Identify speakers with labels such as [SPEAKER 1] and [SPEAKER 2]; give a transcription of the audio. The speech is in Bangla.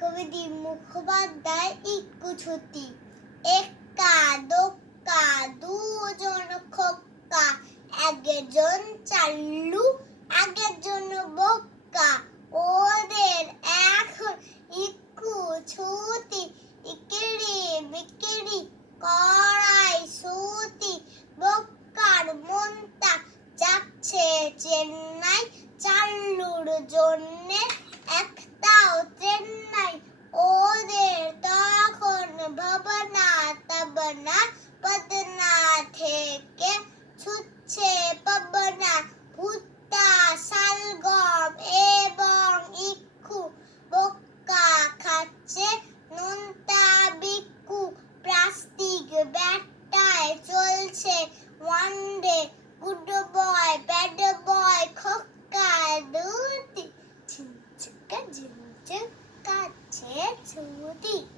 [SPEAKER 1] কবিদি মুখোপাধ্যায় ইকু ছুটি। একা দোকা দুজন খোকা একজন চাল্লু, একজন বক্কা। ওদের এখন ইকু ছুটি ইকিরি বিকিরি করাই সুতি। বক্কার মনটা যাচ্ছে চেন্নাই চাল্লুর জন্যে। Sunday. Good boy, bad boy, coca doody. Chinchika, chinchika, chinchika,